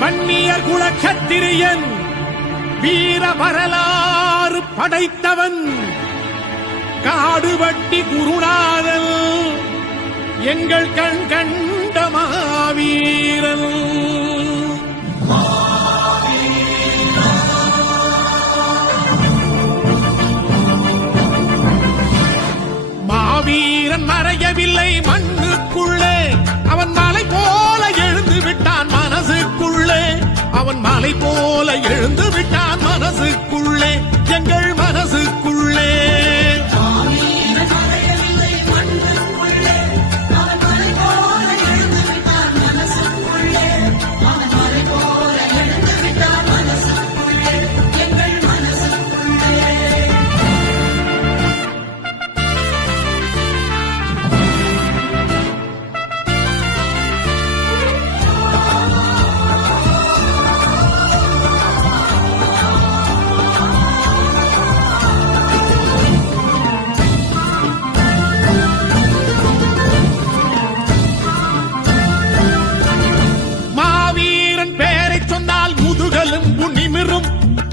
வன்னியர் குலக்கத்திரியன் வீர வரலாறு படைத்தவன் காடுவட்டி குருநாதன் எங்கள் கண் கண்ட மாவீரன். மாவீரன் மறையவில்லை மண்ணுக்குள்ளே, அவன் மலை போல எழுந்து விட்டான் மனசுக்குள்ளே. அவன் மலை போல எழுந்து விட்டான் மனசுக்குள்ளே, எங்கள் மனசுக்குள்ளே.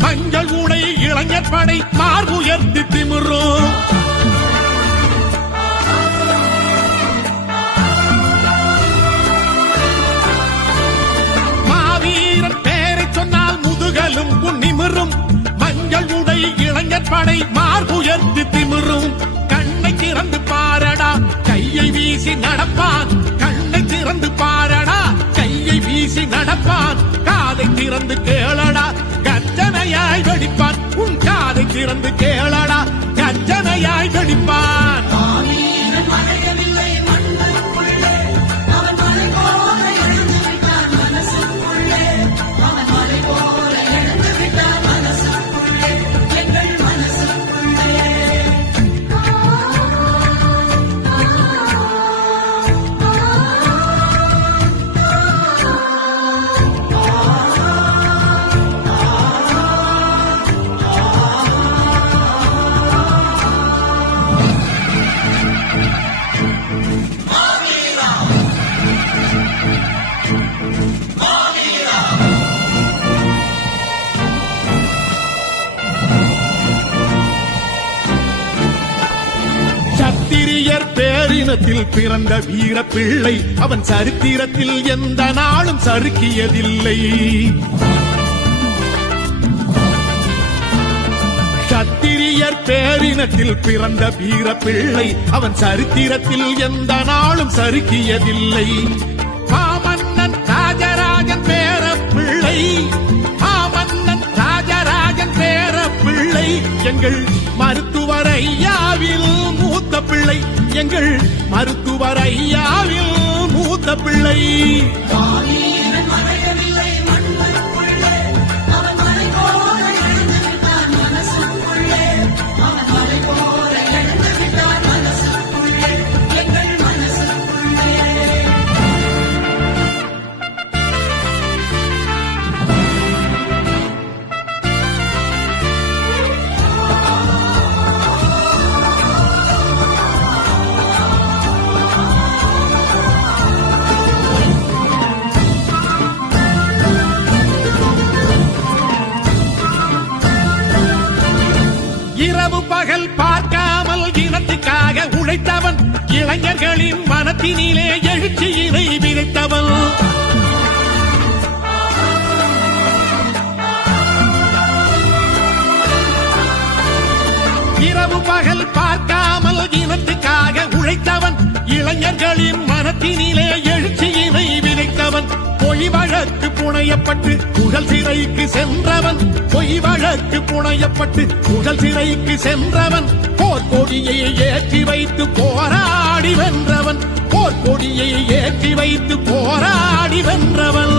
மஞ்சள் உடை இளைஞர் படை மார்புயர்த்தி திமிரும். மாவீரன் பேரை சொன்னால் முதுகலும் நிமிரும். மஞ்சள் உடை இளைஞர் படை மார்புயர்த்தி திமிரும். கண்ணை திறந்து பாரடா கையை வீசி நடப்பான். கண்ணை திறந்து பாரடா கையை வீசி நடப்பான். காதை திறந்து கேளடா கர்ஜனையாய் வெடிப்பான். உன் காதை திறந்து கேளடா கர்ஜனையாய் வெடிப்பான். சத்திரியர் பேரினத்தில் பிறந்த வீர பிள்ளை, அவன் சரித்திரத்தில் எந்த நாளும் சறுக்கியதில்லை. சத்திரியர் பேரினத்தில் பிறந்த வீர பிள்ளை, அவன் சரித்திரத்தில் எந்த நாளும் சறுக்கியதில்லை. மாமன்னன் ராஜராஜன் பேர பிள்ளை, மாமன்னன் ராஜராஜன் பேர பிள்ளை, எங்கள் மருத்துவர் ஐயாவில் மூத்த பிள்ளை, எங்கள் மருத்துவர் ஐயாவில் மூத்த பிள்ளை. இரவு பகல் பார்க்காமல் இனத்துக்காக உழைத்தவன், இளைஞர்களின் மனத்தினிலே எழுச்சியினை விதைத்தவன். இரவு பகல் பார்க்காமல் இனத்துக்காக உழைத்தவன், இளைஞர்களின் மனத்தினிலே எழுச்சியினை விதைத்தவன். பொய் வழக்கு புனையப்பட்டு புகழ் சிறைக்கு சென்றவன், பொய் வழக்கு புனையப்பட்டு புகழ் சிறைக்கு சென்றவன். போர்க்கொடியை ஏற்றி வைத்து போராடி வென்றவன், போர்க்கொடியை ஏற்றி வைத்து போராடி வென்றவன்.